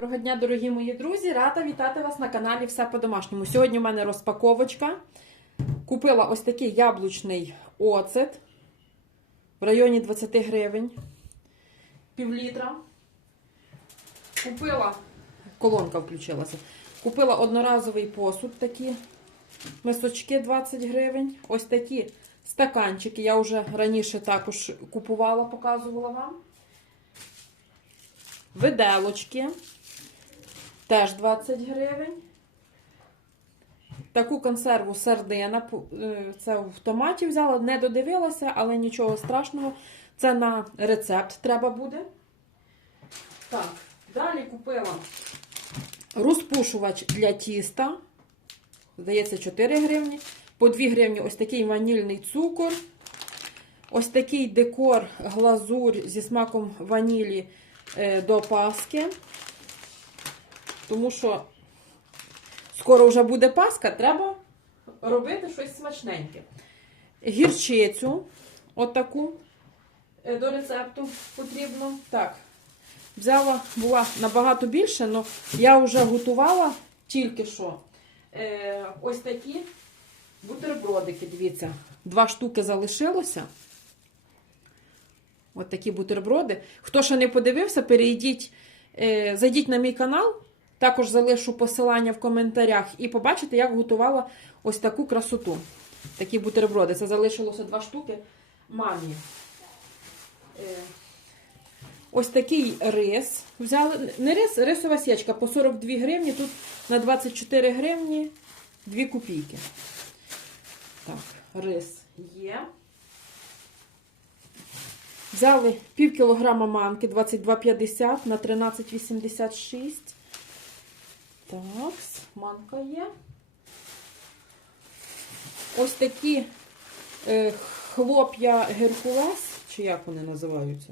Доброго дня, дорогі мої друзі! Рада вітати вас на каналі Все по-домашньому. Сьогодні у мене розпаковочка. Купила ось такий яблучний оцет в районі 20 гривень. Пів літра. Купила, колонка включилася. Купила одноразовий посуд такі мисочки 20 гривень. Ось такі стаканчики. Я вже раніше також купувала, показувала вам. Виделочки. Теж 20 гривень. Таку консерву сардина. е, Це в томаті взяла, не додивилася, але нічого страшного. Це на рецепт треба буде. Так, далі купила розпушувач для тіста. Здається, 4 гривні. По 2 гривні ось такий ванільний цукор. Ось такий декор глазурь зі смаком ванілі е, до паски. Тому що скоро вже буде паска, треба робити щось смачненьке. Гірчицю, отаку е, до рецепту потрібно. Так, взяла, була набагато більше, але я вже готувала тільки що. Е, ось такі бутербродики, дивіться, два штуки залишилося. От такі бутерброди. Хто ще не подивився, перейдіть, е, зайдіть на мій канал. Також залишу посилання в коментарях і побачите, як готувала ось таку красоту. Такі бутерброди. Це залишилося два штуки мамі. Е, ось такий рис. Взяли. Не рис, рисова січка по 42 гривні. Тут на 24 гривні 2 копійки. Так, рис є. Взяли пів кілограма манки 22,50 на 13,86. Так, манка є. Ось такі е, хлоп'я Геркулес, чи як вони називаються?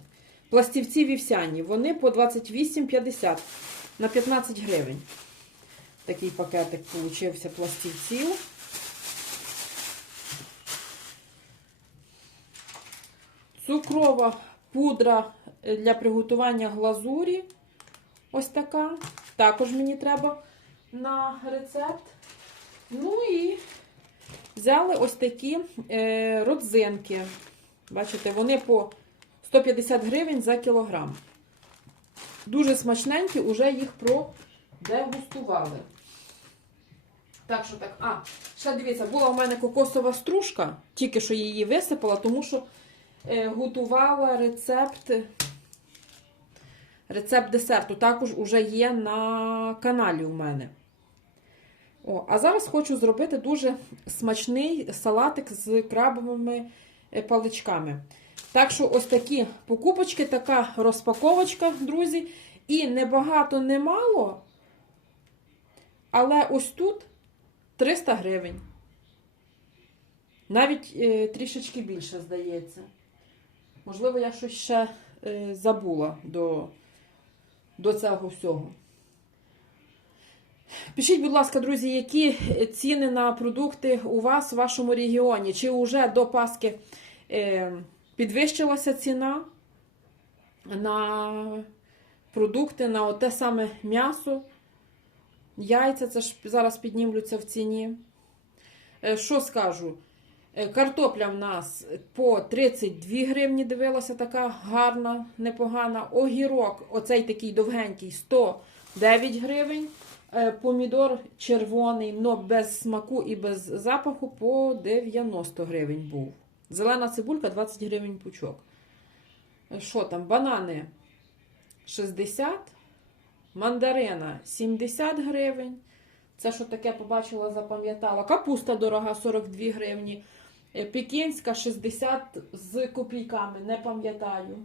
Пластівці вівсяні. Вони по 28,50 на 15 гривень. Такий пакетик получився пластівців. Цукрова пудра для приготування глазурі. Ось така. Також мені треба на рецепт. Ну і взяли ось такі е, родзинки. Бачите, вони по 150 гривень за кілограм. Дуже смачненькі, уже їх продегустували. Так що так. А, ще дивіться, була у мене кокосова стружка, тільки що її висипала, тому що е, готувала рецепт. Рецепт десерту також уже є на каналі у мене. О, а зараз хочу зробити дуже смачний салатик з крабовими е, паличками. Так що ось такі покупочки, така розпаковочка, друзі. І небагато, немало. Але ось тут 300 гривень. Навіть е, трішечки більше, здається. Можливо, я щось ще е, забула до, до цього всього. Пишіть, будь ласка, друзі, які ціни на продукти у вас в вашому регіоні? Чи вже до Паски е, підвищилася ціна на продукти, на те саме м'ясо? Яйця це ж зараз піднімлються в ціні. Е, Що скажу? Е, Картопля в нас по 32 гривні дивилася, така гарна, непогана. Огірок, оцей такий довгенький, 109 гривень. Е, Помідор червоний, но без смаку і без запаху по 90 гривень був. Зелена цибулька 20 гривень пучок. Е, Що там? Банани 60, мандарина 70 гривень. Це що таке побачила, запам'ятала. Капуста дорога 42 гривні. Пекінська 60 з копійками, не пам'ятаю.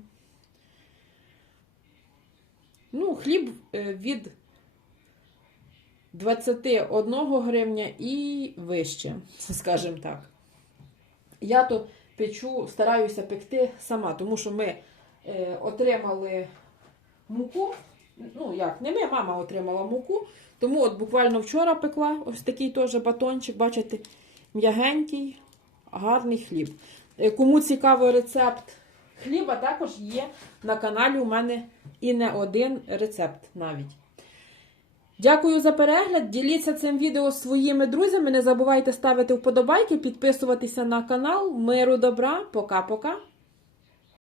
Ну, хліб е, від 21 гривня і вище, скажімо так. Я то печу, стараюся пекти сама, тому що ми е, отримали муку. Ну, як, не ми, мама отримала муку. Тому от буквально вчора пекла ось такий теж батончик, бачите, м'ягенький, гарний хліб. Е, Кому цікавий рецепт хліба, також є на каналі у мене і не один рецепт навіть. Дякую за перегляд. Діліться цим відео зі своїми друзями. Не забувайте ставити вподобайки, підписуватися на канал. Миру добра. Пока-пока.